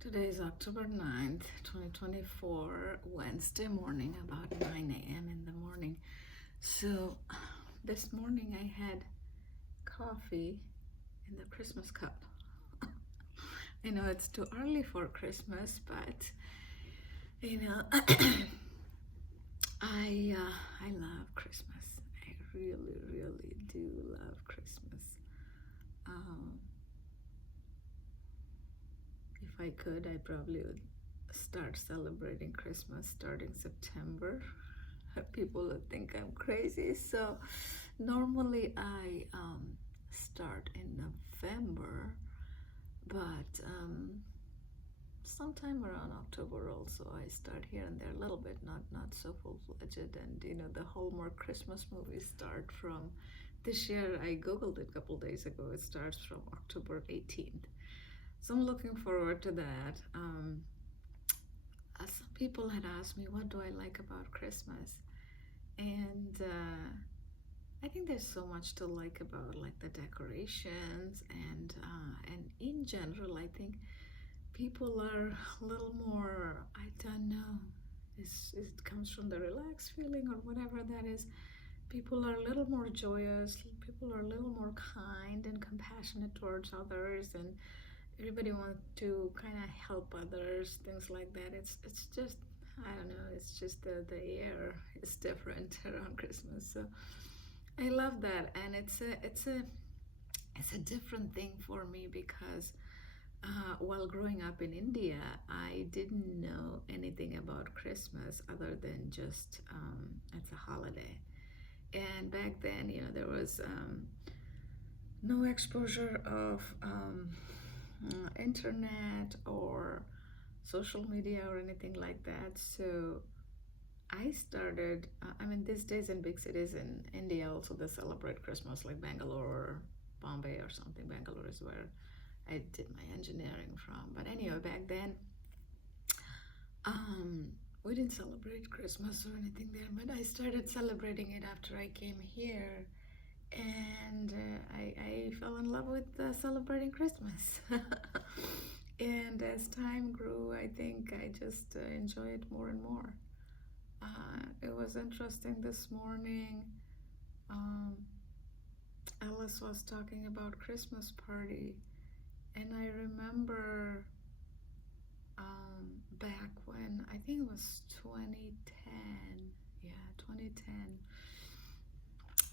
Today is October 9th, 2024, Wednesday morning, about 9 a.m. in the morning. So this morning I had coffee in the Christmas cup. I know it's too early for Christmas, but I love Christmas. I really, really do love Christmas. If I could, I probably would start celebrating Christmas starting September. People would think I'm crazy. So normally I start in November, but sometime around October also I start here and there a little bit, not so full-fledged. And the Hallmark Christmas movies start from this year. I googled it a couple days ago. It starts from October 18th. So I'm looking forward to that. Some people had asked me, what do I like about Christmas? And I think there's so much to like about, like the decorations, and in general, I think people are a little more, I don't know, it comes from the relaxed feeling or whatever that is. People are a little more joyous. People are a little more kind and compassionate towards others, and everybody wants to kind of help others, things like that. It's just, I don't know, it's just the air is different around Christmas. So I love that, and it's a different thing for me because while growing up in India, I didn't know anything about Christmas other than just it's a holiday. And back then, there was no exposure of internet or social media or anything like that. So I started, these days in big cities in India also they celebrate Christmas, like Bangalore or Bombay or something. Bangalore is where I did my engineering from. But anyway, back then, we didn't celebrate Christmas or anything there, but I started celebrating it after I came here. And I fell in love with celebrating Christmas. And as time grew, I think I just enjoy it more and more. It was interesting this morning. Alice was talking about Christmas party, and I remember back when, I think it was 2010. Yeah, 2010.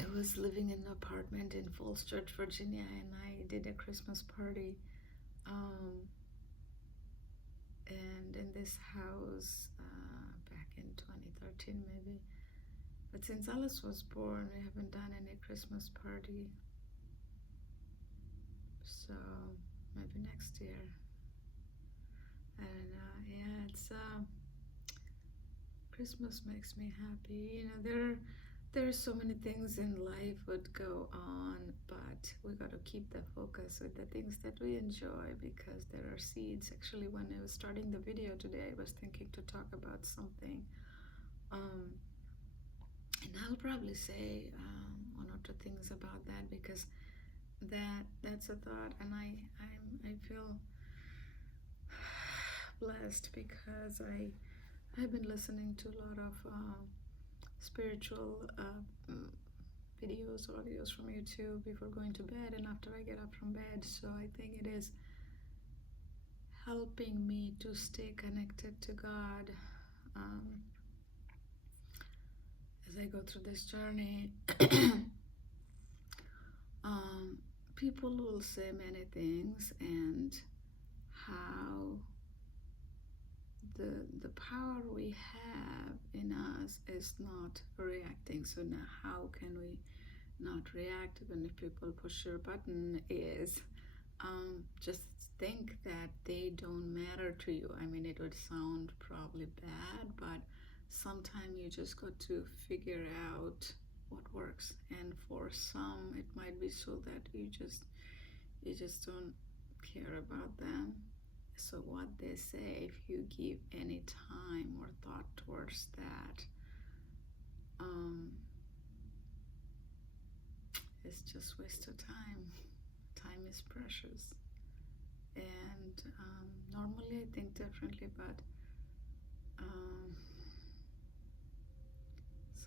I was living in an apartment in Falls Church, Virginia, and I did a Christmas party. And in this house back in 2013 maybe. But since Alice was born, we haven't done any Christmas party. So maybe next year. I don't know. Yeah, it's Christmas makes me happy. There are so many things in life would go on, but we got to keep the focus with the things that we enjoy, because there are seeds. Actually, when I was starting the video today, I was thinking to talk about something, and I'll probably say one or two things about that, because that's a thought, and I feel blessed because I've been listening to a lot of spiritual videos, audios from YouTube before going to bed and after I get up from bed. So I think it is helping me to stay connected to God as I go through this journey. People will say many things, and how the power we have in us is not reacting. So now how can we not react when if people push your button is just think that they don't matter to you. It would sound probably bad, but sometimes you just got to figure out what works. And for some it might be so that you just don't care about them. So what they say, if you give any time or thought towards that, it's just waste of time. Time is precious. And normally I think differently, but um,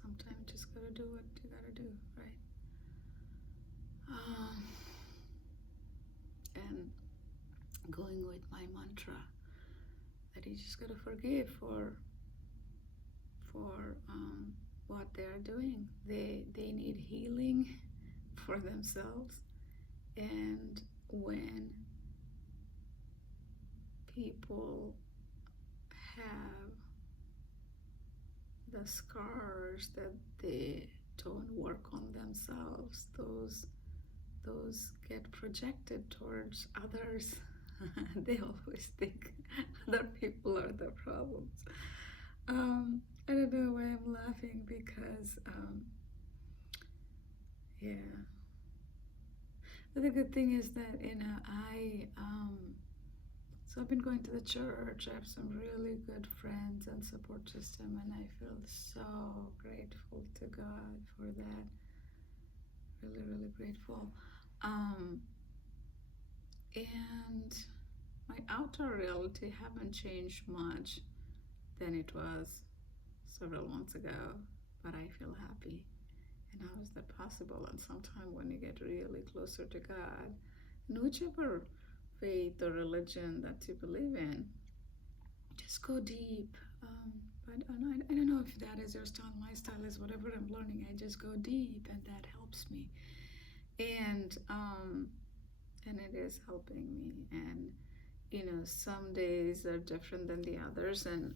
sometimes you just gotta do what you gotta do, right? Um, and going with my mantra that you just gotta forgive for what they are doing. They need healing for themselves, and when people have the scars that they don't work on themselves, those get projected towards others. They always think other people are the problems. I don't know why I'm laughing because yeah. But the good thing is that so I've been going to the church. I have some really good friends and support system, and I feel so grateful to God for that. Really, really grateful. Um, and my outer reality haven't changed much than it was several months ago, but I feel happy. And how is that possible? And sometimes when you get really closer to God, in whichever faith or religion that you believe in, just go deep. But I don't know if that is your style. My style is whatever I'm learning. I just go deep, and that helps me. And it is helping me. And some days are different than the others, and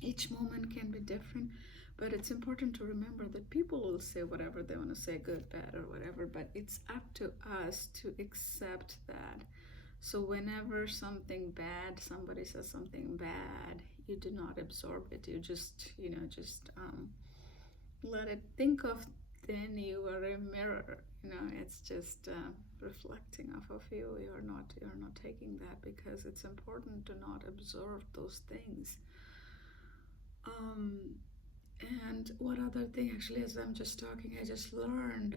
each moment can be different. But it's important to remember that people will say whatever they want to say, good, bad, or whatever. But it's up to us to accept that. So whenever somebody says something bad, you do not absorb it. You just let it think of. Then you are a mirror. It's just reflecting off of you. You're not taking that, because it's important to not absorb those things. And what other thing, actually, as I'm just talking, I just learned,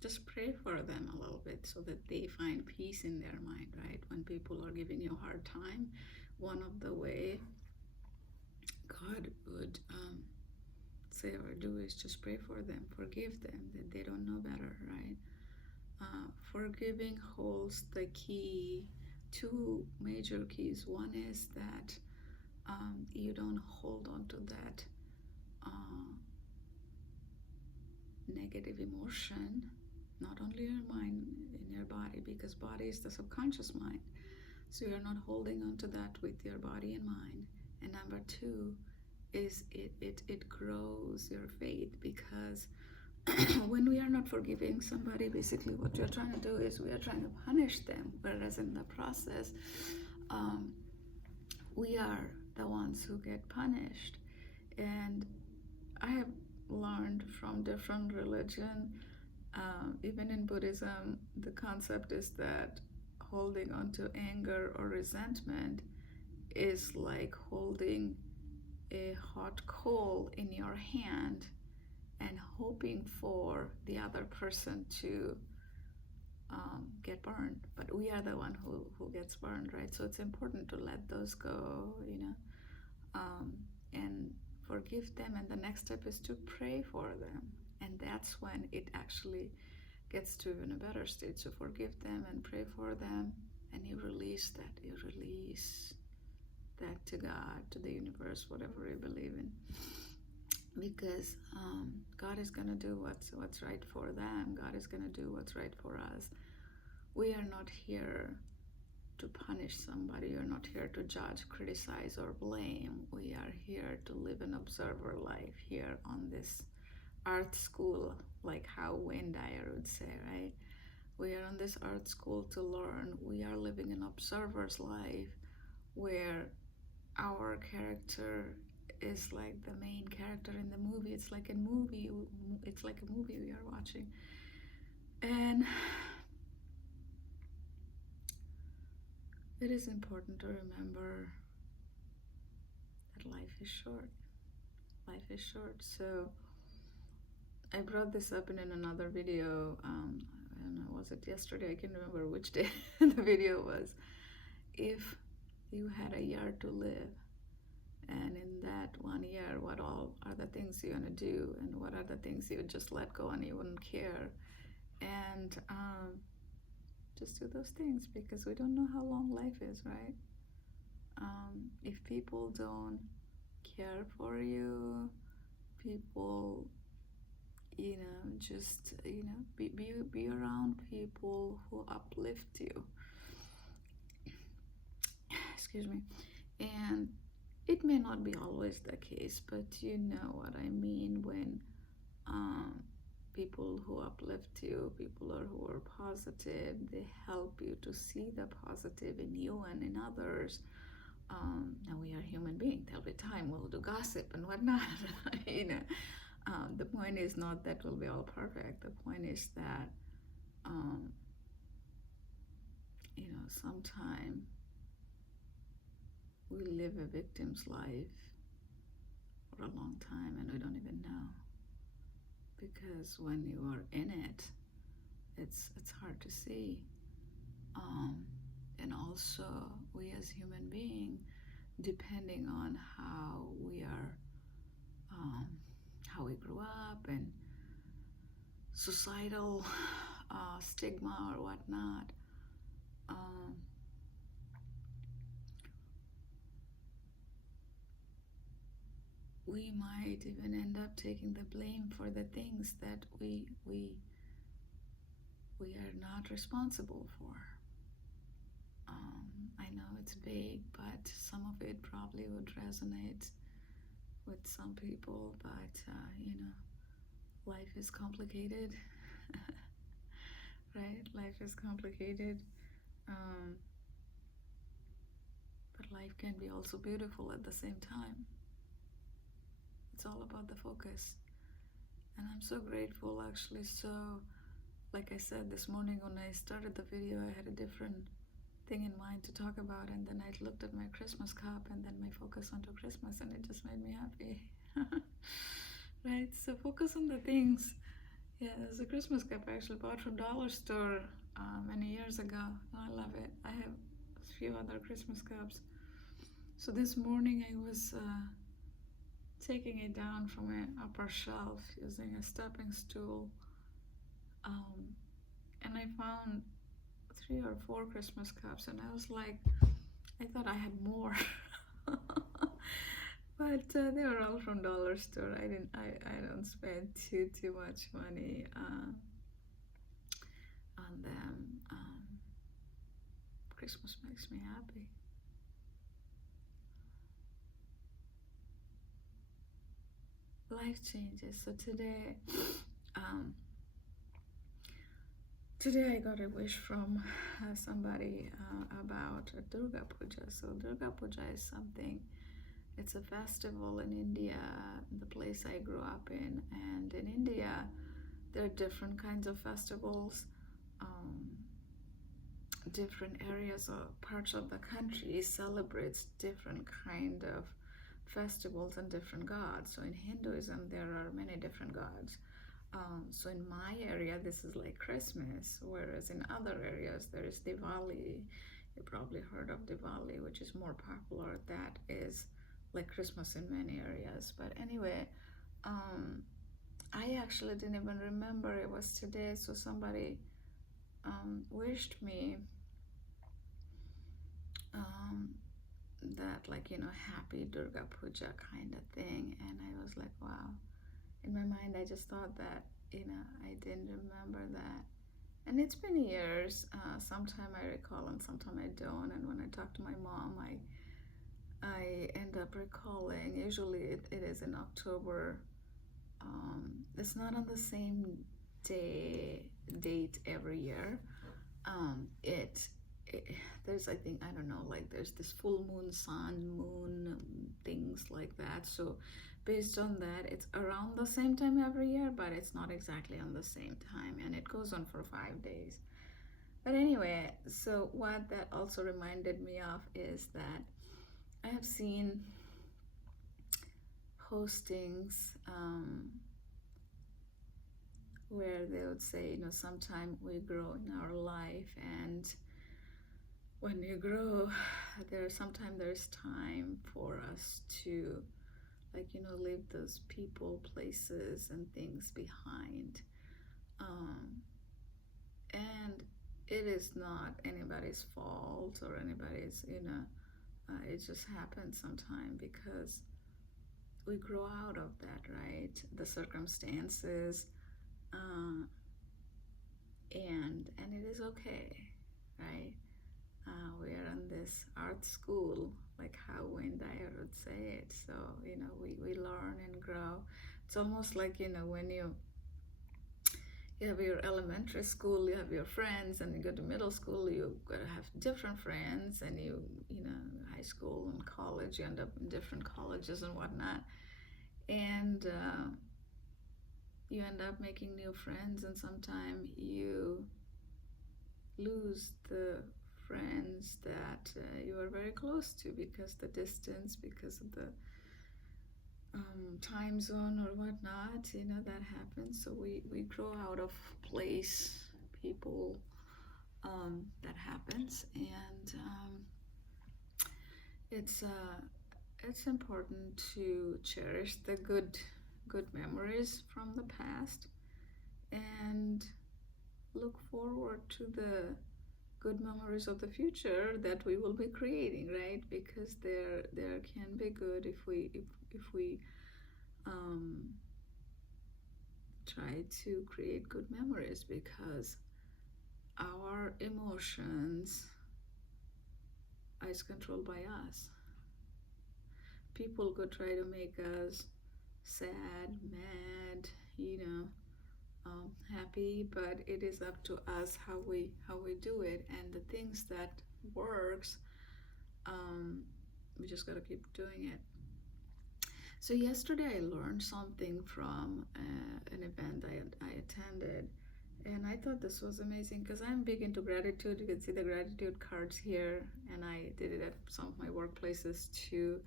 just pray for them a little bit so that they find peace in their mind, right? When people are giving you a hard time, one of the way God would say or do is just pray for them, forgive them, that they don't know better, right? Forgiving holds the key, two major keys. One is that you don't hold on to that negative emotion, not only in your mind, in your body, because body is the subconscious mind. So you're not holding on to that with your body and mind. And number two is it grows your faith, because when we are not forgiving somebody, basically what you're trying to do is we are trying to punish them, whereas in the process, we are the ones who get punished. And I have learned from different religion, even in Buddhism, the concept is that holding on to anger or resentment is like holding a hot coal in your hand and hoping for the other person to get burned. But we are the one who gets burned, right? So it's important to let those go, and forgive them. And the next step is to pray for them. And that's when it actually gets to even a better state. So forgive them and pray for them, and you release that. You release that to God, to the universe, whatever you believe in. Because God is going to do what's right for them. God is going to do what's right for us. We are not here to punish somebody. You're not here to judge, criticize, or blame. We are here to live an observer life here on this art school, like how Wayne Dyer would say, right? We are on this art school to learn. We are living an observer's life where our character is like the main character in the movie. It's like a movie. It's like a movie we are watching. And it is important to remember that life is short. Life is short. So I brought this up in another video. I don't know, was it yesterday? I can't remember which day the video was. If you had a year to live, and in that 1 year, what all are the things you're gonna do, and what are the things you would just let go and you wouldn't care, and just do those things, because we don't know how long life is, right? If people don't care for you, people, just, be around people who uplift you. Excuse me. And it may not be always the case, but you know what I mean when um, people who uplift you, people who are positive, they help you to see the positive in you and in others. Now we are human beings. There'll be time we'll do gossip and whatnot. The point is not that we'll be all perfect. The point is that, um, sometimes we live a victim's life for a long time and we don't even know. Because when you are in it, it's hard to see. And also, we as human beings, depending on how we are, how we grew up, and societal stigma or whatnot, we might even end up taking the blame for the things that we are not responsible for. I know it's vague, but some of it probably would resonate with some people, but life is complicated. Right? Life is complicated. But life can be also beautiful at the same time. It's all about the focus. And I'm so grateful, actually. So, like I said this morning when I started the video, I had a different thing in mind to talk about, and then I looked at my Christmas cup, and then my focus went to Christmas, and it just made me happy. Right? So focus on the things. Yeah, there's a Christmas cup I actually bought from Dollar Store many years ago. I love it. I have a few other Christmas cups. So this morning I was taking it down from an upper shelf using a stepping stool, and I found 3 or 4 Christmas cups, and I was like, I thought I had more. But they were all from Dollar Store. I don't spend too much money on them. Christmas makes me happy. Life changes. So today I got a wish from somebody about a Durga Puja. So Durga Puja is something, it's a festival in India, the place I grew up in. And in India, there are different kinds of festivals. Different areas or parts of the country celebrates different kind of festivals and different gods. So in Hinduism, there are many different gods. So in my area, this is like Christmas, whereas in other areas, there is Diwali. You probably heard of Diwali, which is more popular. That is like Christmas in many areas. But anyway, I actually didn't even remember it was today. So somebody wished me that, like, happy Durga Puja kind of thing. And I was like, wow. In my mind, I just thought that, I didn't remember that. And it's been years. Sometime I recall and sometime I don't. And when I talk to my mom, I end up recalling. Usually it is in October. It's not on the same date every year. There's, I think, I don't know, like there's this full moon, sun, moon, things like that. So based on that, it's around the same time every year, but it's not exactly on the same time, and it goes on for 5 days. But anyway, so what that also reminded me of is that I have seen postings where they would say, sometime we grow in our life, and when you grow, there's time for us to, leave those people, places, and things behind. Um, and it is not anybody's fault or anybody's, it just happens sometime because we grow out of that, right? The circumstances, uh, and it is okay, right? We are in this art school, like how Wayne Dyer would say it. So, we learn and grow. It's almost like, when you have your elementary school, you have your friends, and you go to middle school, you gotta have different friends, and high school and college, you end up in different colleges and whatnot. And you end up making new friends, and sometimes you lose the friends that you are very close to because the distance, because of the time zone or whatnot, that happens. So we grow out of place, people, that happens, and it's important to cherish the good memories from the past and look forward to the good memories of the future that we will be creating, right? Because there can be good if we um, try to create good memories, because our emotions is controlled by us. People could try to make us sad, mad, happy, but it is up to us how we do it, and the things that works, we just gotta keep doing it. So yesterday I learned something from an event I attended, and I thought this was amazing because I'm big into gratitude. You can see the gratitude cards here, and I did it at some of my workplaces too.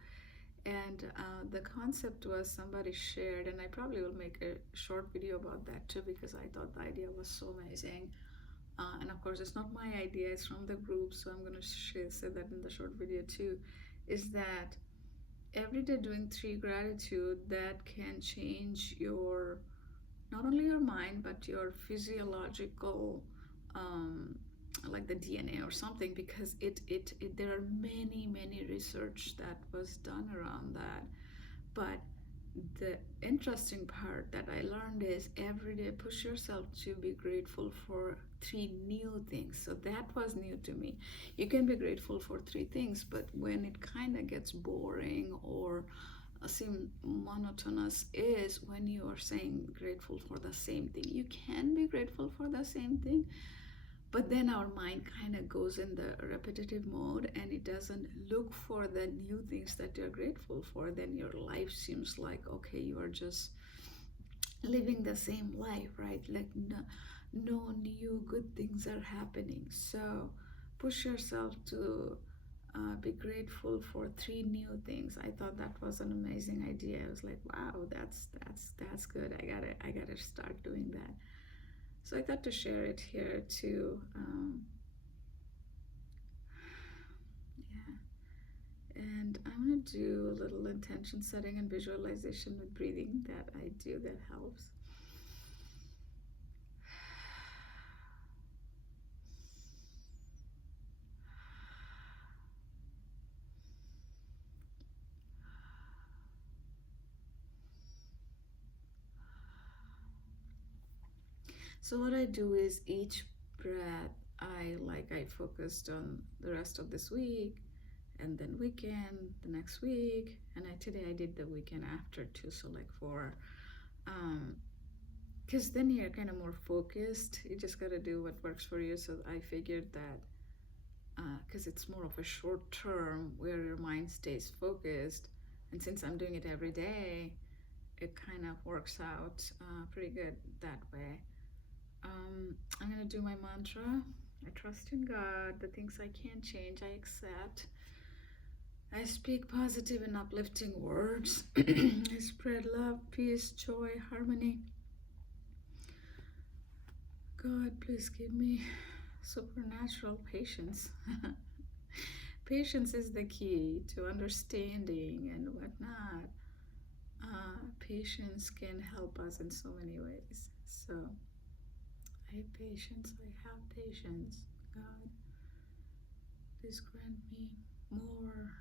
And the concept was, somebody shared, and I probably will make a short video about that too because I thought the idea was so amazing. And of course, it's not my idea, it's from the group, so I'm going to say that in the short video too. Is that every day doing 3 gratitude, that can change your, not only your mind, but your physiological, like the DNA or something, because it there are many research that was done around that. But the interesting part that I learned is, every day push yourself to be grateful for 3 new things. So that was new to me. You can be grateful for 3 things, but when it kind of gets boring or seem monotonous is when you are saying grateful for the same thing. You can be grateful for the same thing, but then our mind kind of goes in the repetitive mode and it doesn't look for the new things that you're grateful for. Then your life seems like, okay, you are just living the same life, right? Like no new good things are happening. So push yourself to be grateful for 3 new things. I thought that was an amazing idea. I was like, wow, that's good. I gotta start doing that. So I thought to share it here too. Yeah, and I'm gonna do a little intention setting and visualization with breathing that I do that helps. So what I do is, each breath I focused on the rest of this week, and then weekend, the next week, and today I did the weekend after too. So like for because then you're kind of more focused. You just gotta do what works for you. So I figured that because it's more of a short term where your mind stays focused, and since I'm doing it every day, it kind of works out pretty good that way. I'm gonna do my mantra. I trust in God. The things I can't change, I accept. I speak positive and uplifting words. I spread love, peace, joy, harmony. God, please give me supernatural patience. Patience is the key to understanding and whatnot. Patience can help us in so many ways. So, I have patience, I have patience. God, please grant me more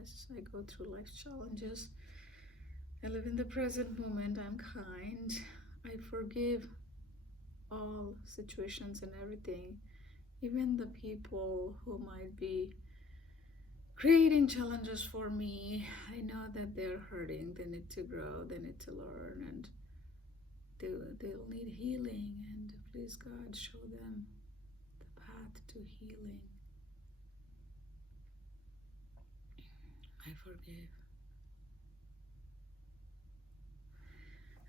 as I go through life's challenges. I live in the present moment. I'm kind. I forgive all situations and everything, even the people who might be creating challenges for me. I know that they're hurting, they need to grow, they need to learn, and they'll need healing. And please, God, show them the path to healing. I forgive.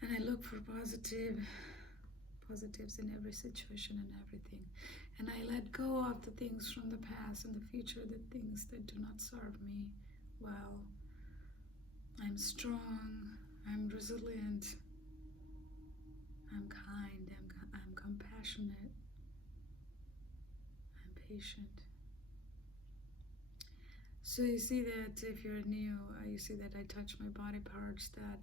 And I look for positives in every situation and everything. And I let go of the things from the past and the future, the things that do not serve me well. I'm strong, I'm resilient, I'm kind, I'm compassionate, I'm patient. So you see that if you're new, you see that I touch my body parts, that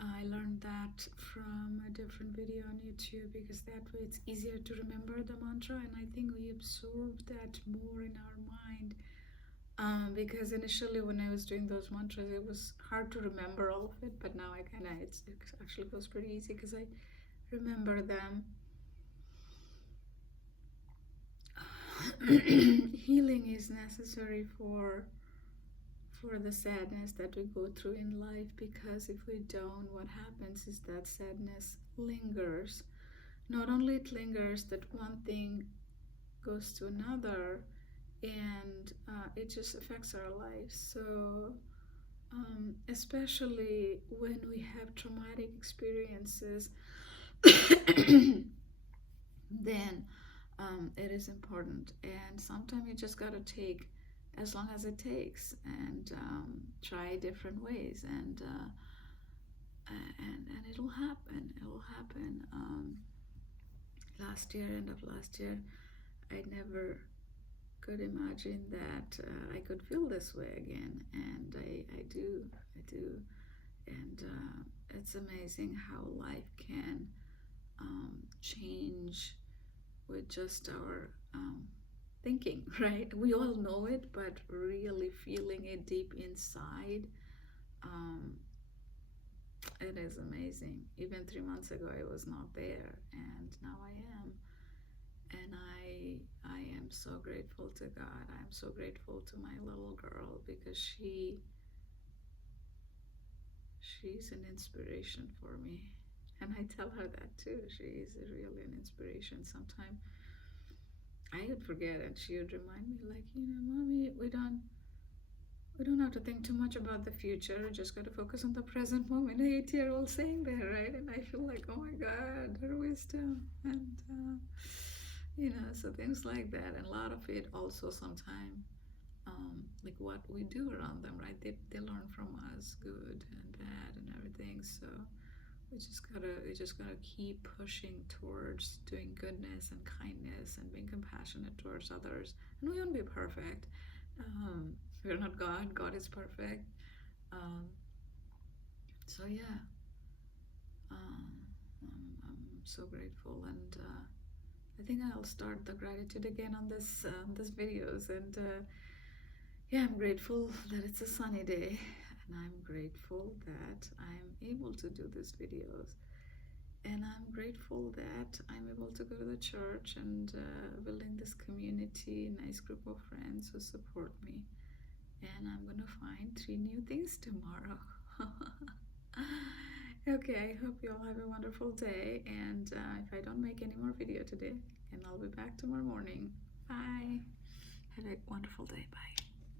I learned that from a different video on YouTube, because that way it's easier to remember the mantra, and I think we absorb that more in our mind. Because initially when I was doing those mantras, it was hard to remember all of it, but now it actually goes pretty easy because I remember them. Healing is necessary for the sadness that we go through in life, because if we don't, what happens is that sadness lingers. Not only it lingers, that one thing goes to another, and it just affects our lives. So especially when we have traumatic experiences, then it is important. And sometimes you just gotta take as long as it takes, and try different ways, and it'll happen. It'll happen. End of last year, I never could imagine that I could feel this way again, and I do, and it's amazing how life can change with just our thinking, right? We all know it, but really feeling it deep inside, it is amazing. Even 3 months ago, I was not there, and now I am. And I am so grateful to God. I'm so grateful to my little girl, because she's an inspiration for me. And I tell her that too. She is really an inspiration. Sometimes I would forget, and she would remind me, like, Mommy, we don't have to think too much about the future. We just got to focus on the present moment. An 8-year-old saying that, right? And I feel like, oh my God, her wisdom. And so things like that. And a lot of it also sometimes, like what we do around them, right? They learn from us, good and bad and everything. So we just gotta keep pushing towards doing goodness and kindness and being compassionate towards others. And we won't be perfect. We're not God. God is perfect. Um, so yeah, I'm so grateful, and I think I'll start the gratitude again on this videos. And yeah, I'm grateful that it's a sunny day, and I'm grateful that I'm able to do these videos, and I'm grateful that I'm able to go to the church and building this community, nice group of friends who support me. And I'm gonna find 3 new things tomorrow. Okay, I hope you all have a wonderful day, and if I don't make any more video today, and I'll be back tomorrow morning. Bye. Have a wonderful day. Bye.